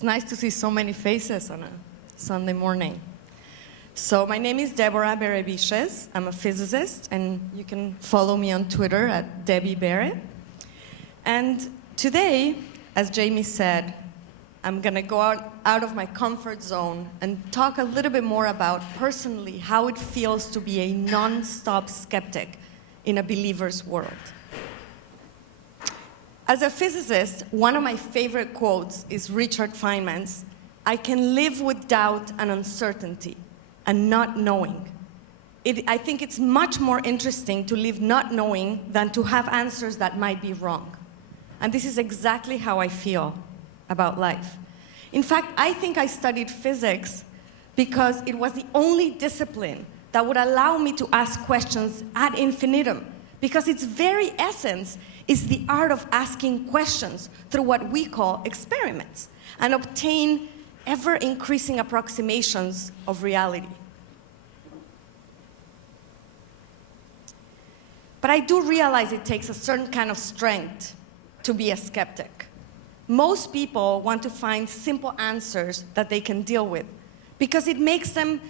It's nice to see so many faces on a Sunday morning. So my name is Deborah Berebichez. I'm a physicist, and you can follow me on Twitter at Debbie Bere. And today, as Jamie said, I'm going to go out of my comfort zone and talk a little bit more about personally how it feels to be a non-stop skeptic in a believer's world. As a physicist, one of my favorite quotes is Richard Feynman's, "I can live with doubt and uncertainty and not knowing. I think it's much more interesting to live not knowing than to have answers that might be wrong." And this is exactly how I feel about life. In fact, I think I studied physics because it was the only discipline that would allow me to ask questions ad infinitum, because its very essence is the art of asking questions through what we call experiments and obtain ever-increasing approximations of reality. But I do realize it takes a certain kind of strength to be a skeptic. Most people want to find simple answers that they can deal with because it makes them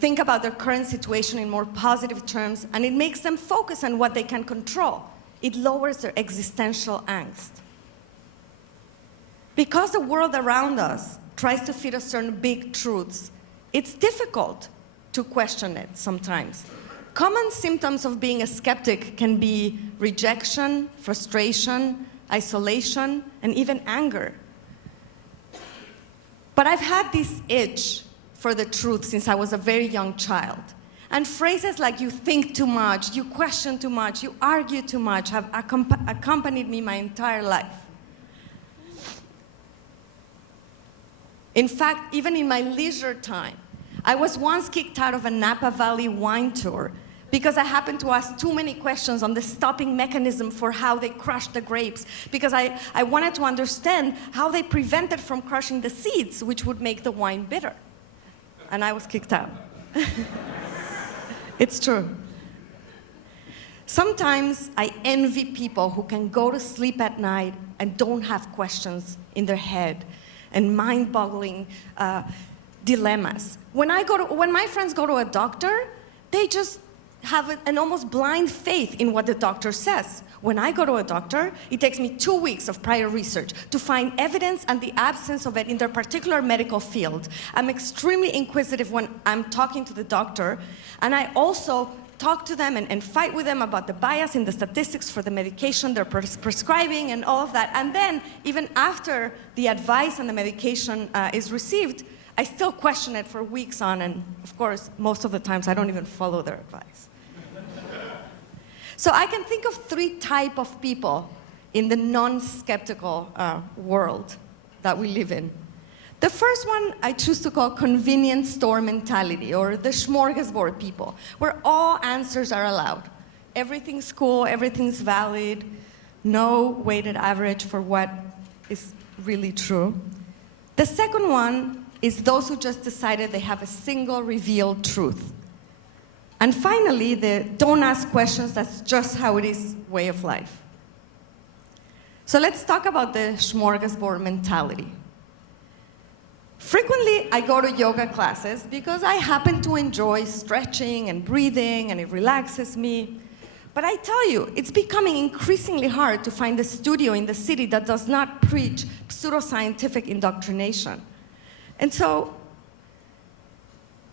think about their current situation in more positive terms, and it makes them focus on what they can control. It lowers their existential angst. Because the world around us tries to feed us certain big truths, it's difficult to question it sometimes. Common symptoms of being a skeptic can be rejection, frustration, isolation, and even anger. But I've had this itch for the truth since I was a very young child. And phrases like "you think too much," "you question too much," "you argue too much" have accompanied me my entire life. In fact, even in my leisure time, I was once kicked out of a Napa Valley wine tour because I happened to ask too many questions on the stopping mechanism for how they crushed the grapes, because I wanted to understand how they prevented from crushing the seeds, which would make the wine bitter. And I was kicked out. It's true. Sometimes I envy people who can go to sleep at night and don't have questions in their head and mind-boggling dilemmas. When my friends go to a doctor, they just have an almost blind faith in what the doctor says. When I go to a doctor, it takes me 2 weeks of prior research to find evidence and the absence of it in their particular medical field. I'm extremely inquisitive when I'm talking to the doctor, and I also talk to them and fight with them about the bias in the statistics for the medication they're prescribing and all of that. And then, even after the advice and the medication is received, I still question it for weeks on, and of course, most of the times I don't even follow their advice. So I can think of 3 types of people in the non-skeptical world that we live in. The first one I choose to call convenience store mentality, or the smorgasbord people, where all answers are allowed. Everything's cool, everything's valid, no weighted average for what is really true. The second one is those who just decided they have a single revealed truth. And finally, the don't ask questions, that's just how it is way of life. So let's talk about the smorgasbord mentality. Frequently, I go to yoga classes because I happen to enjoy stretching and breathing, and it relaxes me. But I tell you, it's becoming increasingly hard to find a studio in the city that does not preach pseudoscientific indoctrination. And so,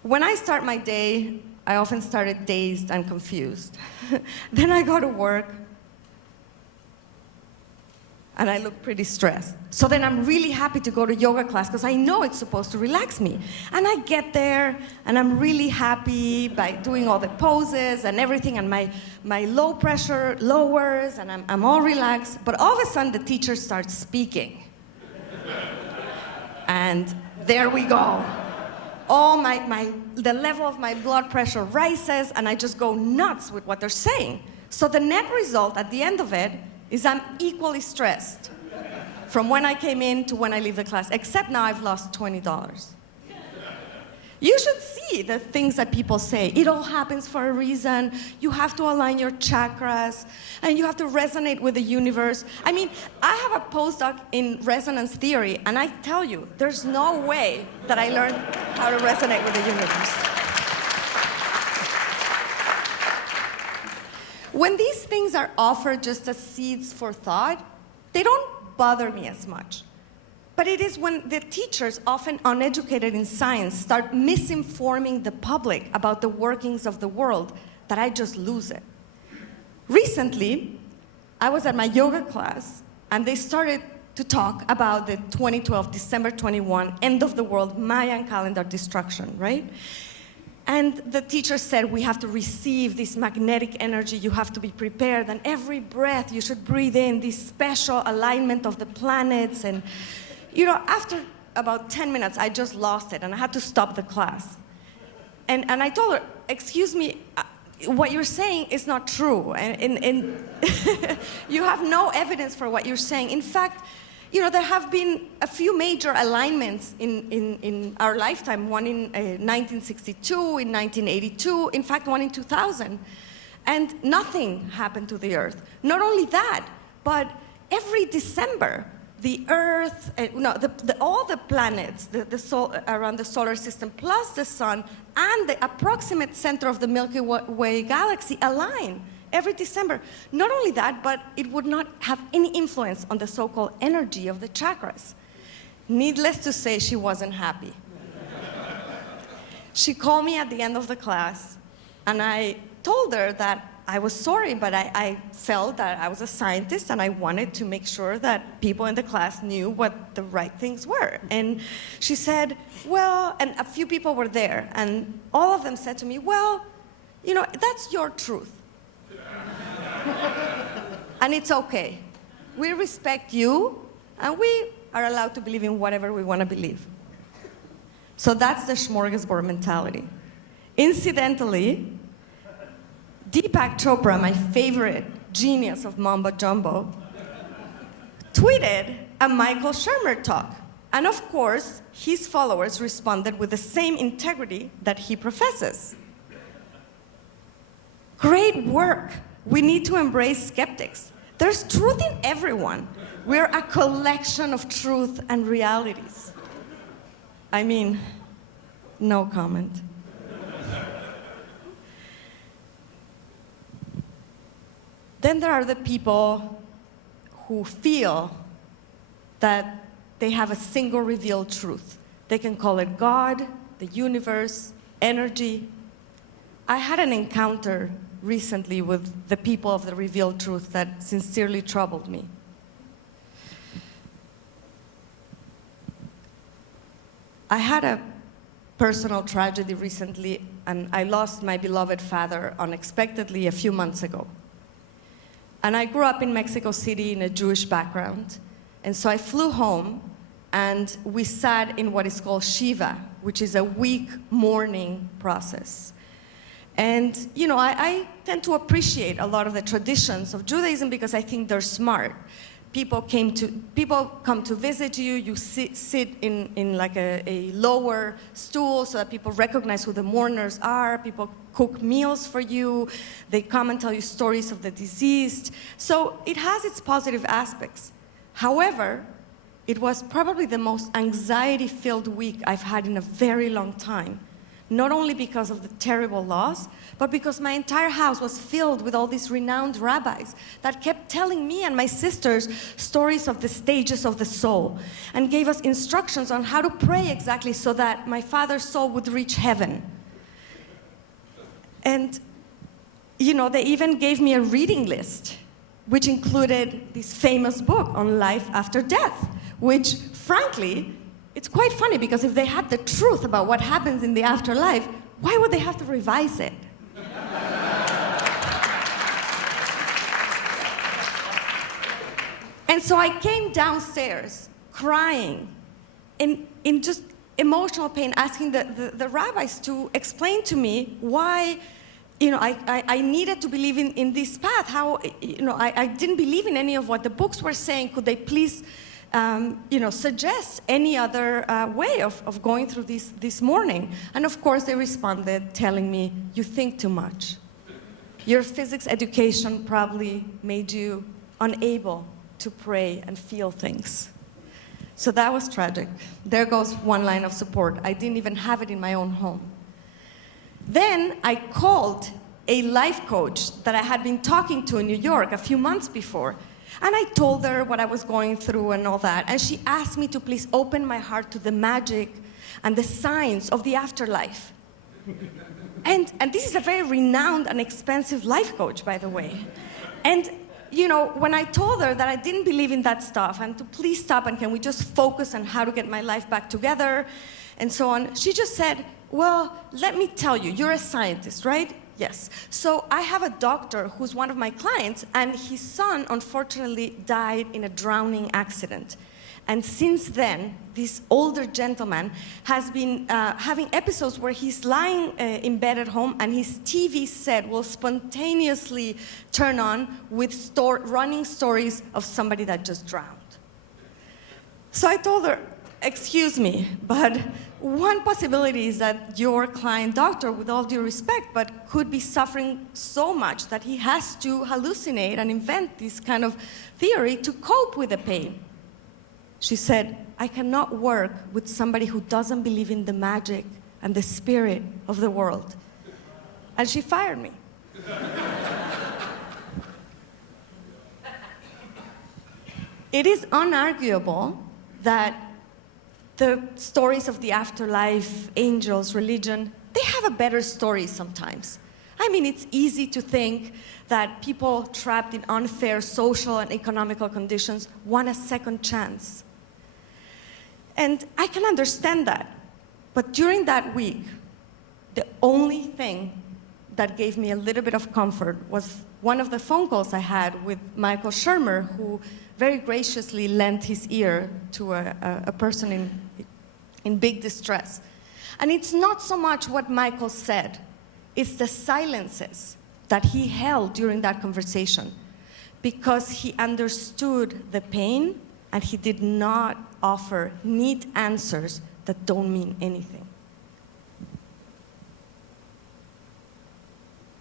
when I start my day, I often started dazed and confused. Then I go to work, and I look pretty stressed. So then I'm really happy to go to yoga class because I know it's supposed to relax me. And I get there, and I'm really happy by doing all the poses and everything, and my low pressure lowers, and I'm all relaxed. But all of a sudden, the teacher starts speaking. And there we go. The level of my blood pressure rises, and I just go nuts with what they're saying. So the net result at the end of it is I'm equally stressed from when I came in to when I leave the class, except now I've lost $20. You should see the things that people say. It all happens for a reason. You have to align your chakras, and you have to resonate with the universe. I mean, I have a postdoc in resonance theory, and I tell you, there's no way that I learned how to resonate with the universe. When these things are offered just as seeds for thought, they don't bother me as much. But it is when the teachers, often uneducated in science, start misinforming the public about the workings of the world that I just lose it. Recently, I was at my yoga class, and they started to talk about the 2012, December 21, end of the world, Mayan calendar destruction, right? And the teacher said, we have to receive this magnetic energy, you have to be prepared, and every breath you should breathe in this special alignment of the planets. And you know, after about 10 minutes, I just lost it, and I had to stop the class. And I told her, excuse me, what you're saying is not true, and you have no evidence for what you're saying. In fact, you know, there have been a few major alignments in our lifetime, one in 1962, in 1982, in fact, one in 2000. And nothing happened to the Earth. Not only that, but every December, the Earth, all the planets around the solar system, plus the sun, and the approximate center of the Milky Way galaxy align every December. Not only that, but it would not have any influence on the so-called energy of the chakras. Needless to say, she wasn't happy. She called me at the end of the class, and I told her that I was sorry, but I felt that I was a scientist, and I wanted to make sure that people in the class knew what the right things were. And she said, well, and a few people were there, and all of them said to me, well, you know, that's your truth. And it's okay. We respect you, and we are allowed to believe in whatever we want to believe. So that's the smorgasbord mentality. Incidentally, Deepak Chopra, my favorite genius of mumbo jumbo, tweeted a Michael Shermer talk. And of course, his followers responded with the same integrity that he professes. Great work. We need to embrace skeptics. There's truth in everyone. We're a collection of truth and realities. I mean, no comment. Then there are the people who feel that they have a single revealed truth. They can call it God, the universe, energy. I had an encounter recently with the people of the revealed truth that sincerely troubled me. I had a personal tragedy recently, and I lost my beloved father unexpectedly a few months ago. And I grew up in Mexico City in a Jewish background. And so I flew home, and we sat in what is called Shiva, which is a week mourning process. And you know, I tend to appreciate a lot of the traditions of Judaism because I think they're smart. People come to visit you, you sit in like a lower stool so that people recognize who the mourners are. People cook meals for you. They come and tell you stories of the deceased. So it has its positive aspects. However, it was probably the most anxiety-filled week I've had in a very long time. Not only because of the terrible loss, but because my entire house was filled with all these renowned rabbis that kept telling me and my sisters stories of the stages of the soul and gave us instructions on how to pray exactly so that my father's soul would reach heaven. And, you know, they even gave me a reading list, which included this famous book on life after death, which, frankly, it's quite funny because if they had the truth about what happens in the afterlife, why would they have to revise it? And so I came downstairs crying in just emotional pain, asking the rabbis to explain to me why, you know, I needed to believe in this path, how, you know, I didn't believe in any of what the books were saying. Could they please suggest any other way of going through this morning. And of course, they responded telling me, you think too much. Your physics education probably made you unable to pray and feel things. So that was tragic. There goes one line of support. I didn't even have it in my own home. Then I called a life coach that I had been talking to in New York a few months before. And I told her what I was going through and all that. And she asked me to please open my heart to the magic and the signs of the afterlife. And this is a very renowned and expensive life coach, by the way. And when I told her that I didn't believe in that stuff and to please stop and can we just focus on how to get my life back together and so on, she just said, well, let me tell you, you're a scientist, right? Yes. So I have a doctor who's one of my clients, and his son, unfortunately, died in a drowning accident. And since then, this older gentleman has been having episodes where he's lying in bed at home and his TV set will spontaneously turn on with running stories of somebody that just drowned. So I told her, excuse me, but one possibility is that your client doctor, with all due respect, but could be suffering so much that he has to hallucinate and invent this kind of theory to cope with the pain. She said, I cannot work with somebody who doesn't believe in the magic and the spirit of the world. And she fired me. It is unarguable that the stories of the afterlife, angels, religion, they have a better story sometimes. I mean, it's easy to think that people trapped in unfair social and economical conditions want a second chance. And I can understand that. But during that week, the only thing that gave me a little bit of comfort was one of the phone calls I had with Michael Shermer, who very graciously lent his ear to a person in big distress. And it's not so much what Michael said, it's the silences that he held during that conversation, because he understood the pain and he did not offer neat answers that don't mean anything.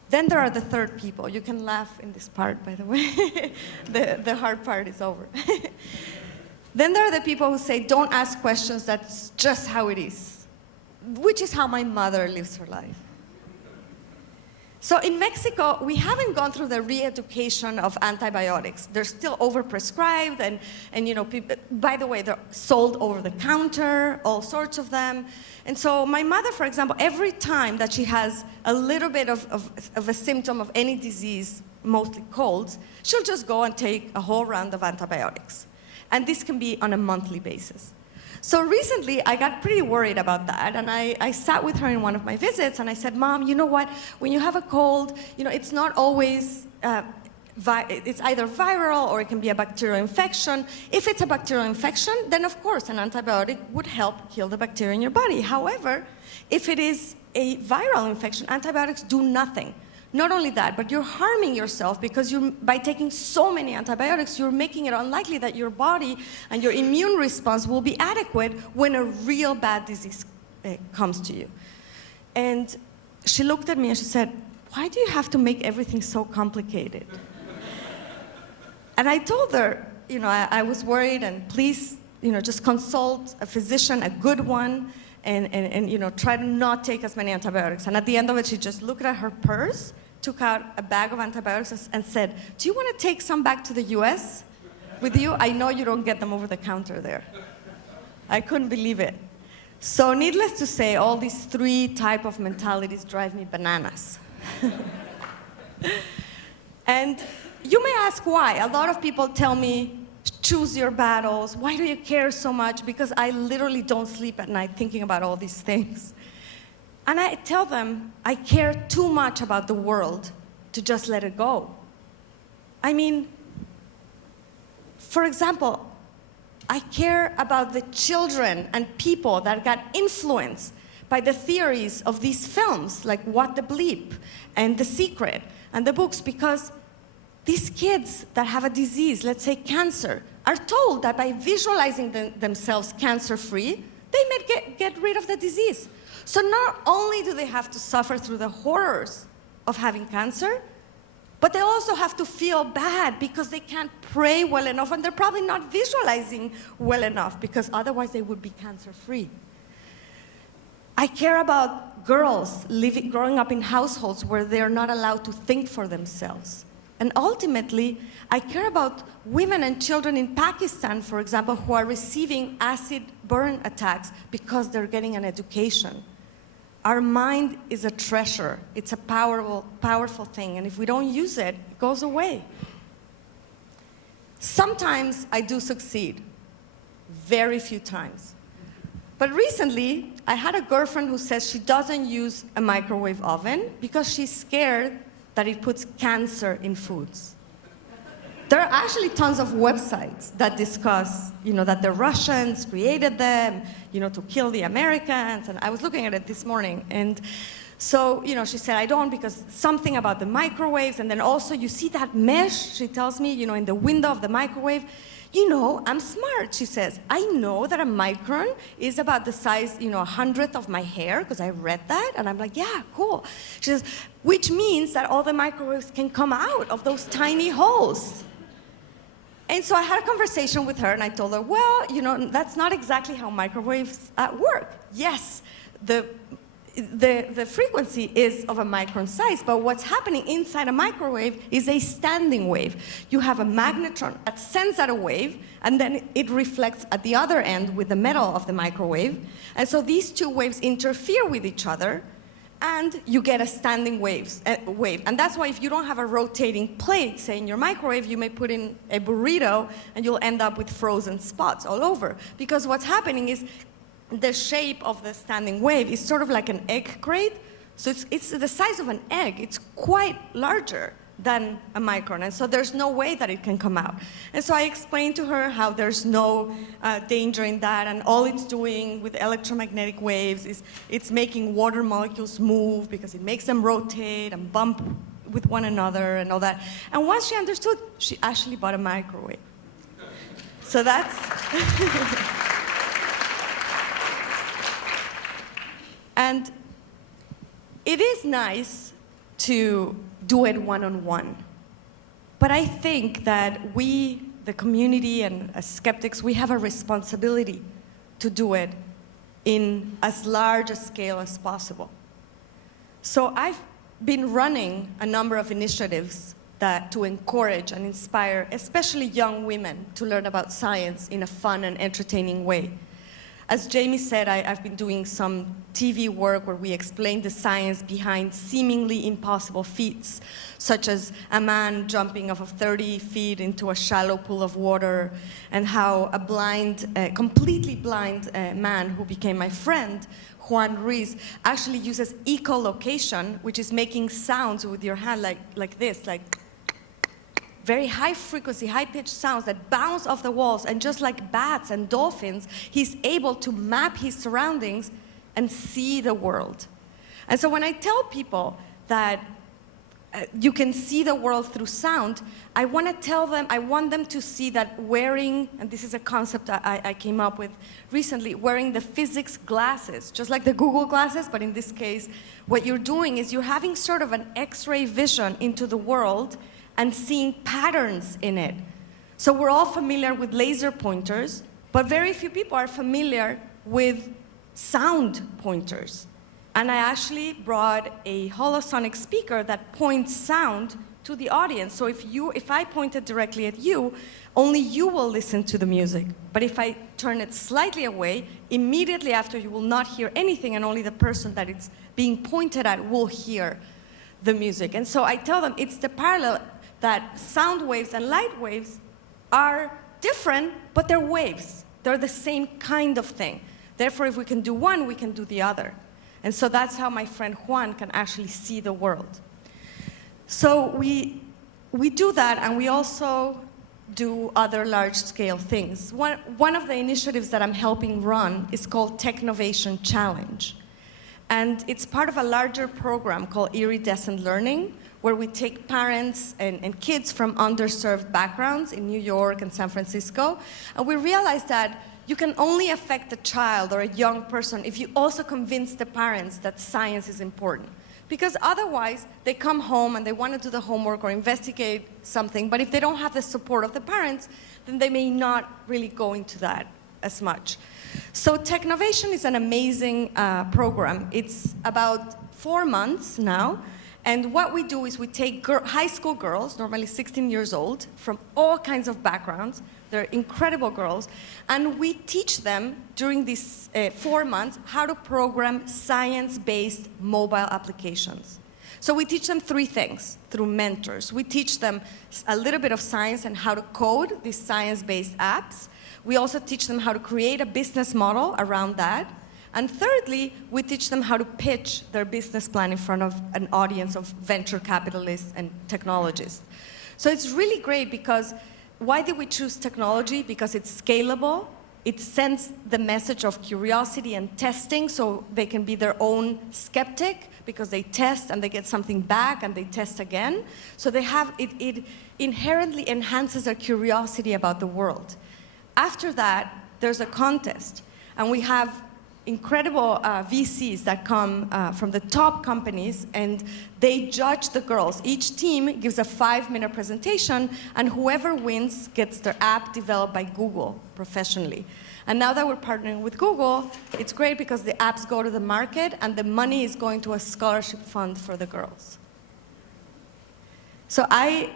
Then there are the third people. You can laugh in this part, by the way. the hard part is over. Then there are the people who say, don't ask questions, that's just how it is, which is how my mother lives her life. So in Mexico, we haven't gone through the re-education of antibiotics. They're still overprescribed, and people, by the way, they're sold over the counter, all sorts of them. And so my mother, for example, every time that she has a little bit of a symptom of any disease, mostly colds, she'll just go and take a whole round of antibiotics. And this can be on a monthly basis. So recently, I got pretty worried about that, and I sat with her in one of my visits, and I said, Mom, you know what? When you have a cold, it's not always, it's either viral or it can be a bacterial infection. If it's a bacterial infection, then of course an antibiotic would help kill the bacteria in your body. However, if it is a viral infection, antibiotics do nothing. Not only that, but you're harming yourself because by taking so many antibiotics, you're making it unlikely that your body and your immune response will be adequate when a real bad disease comes to you. And she looked at me and she said, why do you have to make everything so complicated? And I told her, I was worried, and please, just consult a physician, a good one, and try to not take as many antibiotics. And at the end of it, she just looked at her purse, took out a bag of antibiotics, and said, do you want to take some back to the US with you? I know you don't get them over the counter there. I couldn't believe it. So needless to say, all these three type of mentalities drive me bananas. And you may ask why. A lot of people tell me, choose your battles. Why do you care so much? Because I literally don't sleep at night thinking about all these things. And I tell them, I care too much about the world to just let it go. I mean, for example, I care about the children and people that got influenced by the theories of these films, like What the Bleep and The Secret and the books, because these kids that have a disease, let's say cancer, are told that by visualizing themselves cancer-free, they may get rid of the disease. So not only do they have to suffer through the horrors of having cancer, but they also have to feel bad because they can't pray well enough, and they're probably not visualizing well enough because otherwise they would be cancer-free. I care about girls growing up in households where they're not allowed to think for themselves. And ultimately, I care about women and children in Pakistan, for example, who are receiving acid burn attacks because they're getting an education. Our mind is a treasure. It's a powerful thing, and if we don't use it, it goes away. Sometimes I do succeed, very few times. But recently, I had a girlfriend who says she doesn't use a microwave oven because she's scared that it puts cancer in foods. There are actually tons of websites that discuss, that the Russians created them, to kill the Americans. And I was looking at it this morning. And so, she said, I don't because something about the microwaves. And then also you see that mesh, she tells me, in the window of the microwave. I'm smart, she says. I know that a micron is about the size, 100th of my hair, because I read that, and I'm like, yeah, cool. She says, which means that all the microwaves can come out of those tiny holes. And so I had a conversation with her, and I told her, well, that's not exactly how microwaves work. Yes, the frequency is of a micron size, but what's happening inside a microwave is a standing wave. You have a magnetron that sends out a wave, and then it reflects at the other end with the metal of the microwave. And so these two waves interfere with each other, and you get a standing wave. And that's why if you don't have a rotating plate, say in your microwave, you may put in a burrito, and you'll end up with frozen spots all over. Because what's happening is the shape of the standing wave is sort of like an egg crate. So it's the size of an egg. It's quite larger than a micron. And so there's no way that it can come out. And so I explained to her how there's no danger in that. And all it's doing with electromagnetic waves is it's making water molecules move because it makes them rotate and bump with one another and all that. And once she understood, she actually bought a microwave. So that's... And it is nice to do it one-on-one. But I think that we, the community and as skeptics, we have a responsibility to do it in as large a scale as possible. So I've been running a number of initiatives to encourage and inspire, especially young women, to learn about science in a fun and entertaining way. As Jamie said, I've been doing some TV work where we explain the science behind seemingly impossible feats, such as a man jumping off of 30 feet into a shallow pool of water, and how a completely blind man who became my friend, Juan Ruiz, actually uses echolocation, which is making sounds with your hand like this, like very high frequency, high pitched sounds that bounce off the walls, and just like bats and dolphins, he's able to map his surroundings and see the world. And so when I tell people that you can see the world through sound, I want them to see that wearing, and this is a concept I came up with recently, wearing the physics glasses, just like the Google glasses, but in this case, what you're doing is you're having sort of an X-ray vision into the world and seeing patterns in it. So we're all familiar with laser pointers, but very few people are familiar with sound pointers. And I actually brought a holosonic speaker that points sound to the audience. So if I pointed directly at you, only you will listen to the music. But if I turn it slightly away, immediately after you will not hear anything, and only the person that it's being pointed at will hear the music. And so I tell them it's the parallel that sound waves and light waves are different, but they're waves. They're the same kind of thing. Therefore, if we can do one, we can do the other. And so that's how my friend Juan can actually see the world. So we do that, and we also do other large-scale things. One of the initiatives that I'm helping run is called Technovation Challenge. And it's part of a larger program called Iridescent Learning, where we take parents and kids from underserved backgrounds in New York and San Francisco. And we realized that you can only affect a child or a young person if you also convince the parents that science is important. Because otherwise, they come home and they want to do the homework or investigate something, but if they don't have the support of the parents, then they may not really go into that as much. So Technovation is an amazing program. It's about 4 months now, and what we do is we take high school girls, normally 16 years old, from all kinds of backgrounds. They're incredible girls, and we teach them during these 4 months how to program science-based mobile applications. So we teach them 3 things through mentors. We teach them a little bit of science and how to code these science-based apps. We also teach them how to create a business model around that. And thirdly, we teach them how to pitch their business plan in front of an audience of venture capitalists and technologists. So it's really great because why did we choose technology? Because it's scalable. It sends the message of curiosity and testing so they can be their own skeptic because they test and they get something back and they test again. So they have, it inherently enhances their curiosity about the world. After that, there's a contest. And we have incredible VCs that come from the top companies, and they judge the girls. Each team gives a 5-minute presentation, and whoever wins gets their app developed by Google professionally. And now that we're partnering with Google, it's great because the apps go to the market, and the money is going to a scholarship fund for the girls. So I'm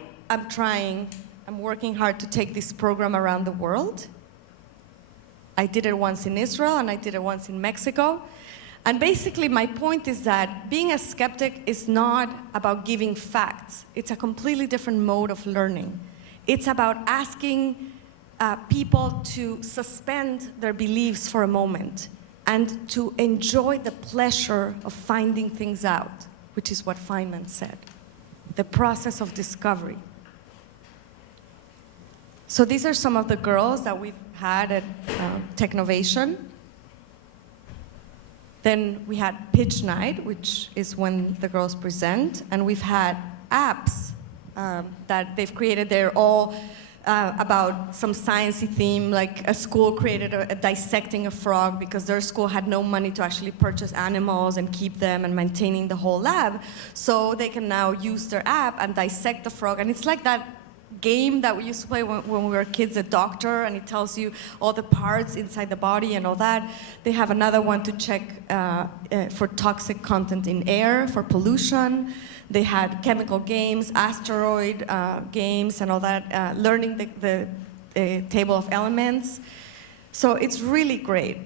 working hard to take this program around the world. I did it once in Israel, and I did it once in Mexico. And basically, my point is that being a skeptic is not about giving facts. It's a completely different mode of learning. It's about asking people to suspend their beliefs for a moment and to enjoy the pleasure of finding things out, which is what Feynman said, the process of discovery. So these are some of the girls that we've had at Technovation. Then we had pitch night, which is when the girls present, and we've had apps that they've created. They're all about some sciencey theme, like a school created a dissecting a frog because their school had no money to actually purchase animals and keep them and maintaining the whole lab. So they can now use their app and dissect the frog, and it's like that game that we used to play when we were kids, a doctor, and it tells you all the parts inside the body and all that. They have another one to check for toxic content in air, for pollution. They had chemical games, asteroid games, and all that, learning the table of elements. So it's really great.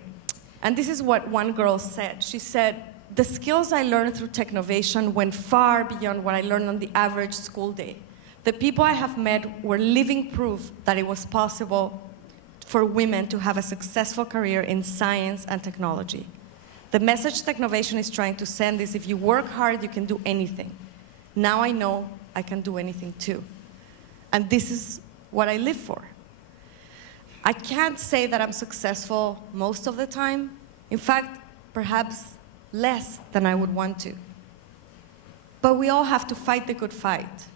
And this is what one girl said. She said, "The skills I learned through Technovation went far beyond what I learned on the average school day. The people I have met were living proof that it was possible for women to have a successful career in science and technology. The message Technovation is trying to send is if you work hard, you can do anything. Now I know I can do anything too. And this is what I live for. I can't say that I'm successful most of the time. In fact, perhaps less than I would want to. But we all have to fight the good fight.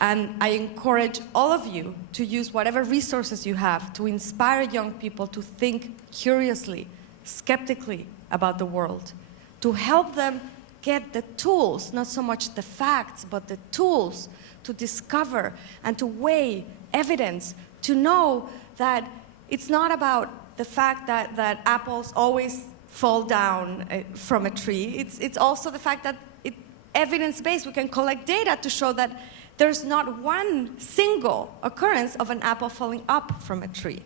And I encourage all of you to use whatever resources you have to inspire young people to think curiously, skeptically about the world, to help them get the tools, not so much the facts, but the tools to discover and to weigh evidence, to know that it's not about the fact that apples always fall down from a tree. It's also the fact that evidence-based, we can collect data to show that there's not one single occurrence of an apple falling up from a tree.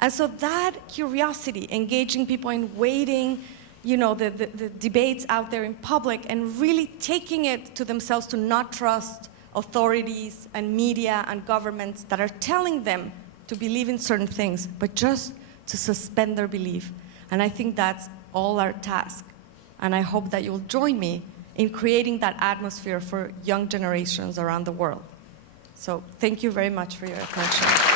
And so that curiosity, engaging people in weighting, the debates out there in public and really taking it to themselves to not trust authorities and media and governments that are telling them to believe in certain things, but just to suspend their belief. And I think that's all our task. And I hope that you'll join me in creating that atmosphere for young generations around the world. So thank you very much for your attention.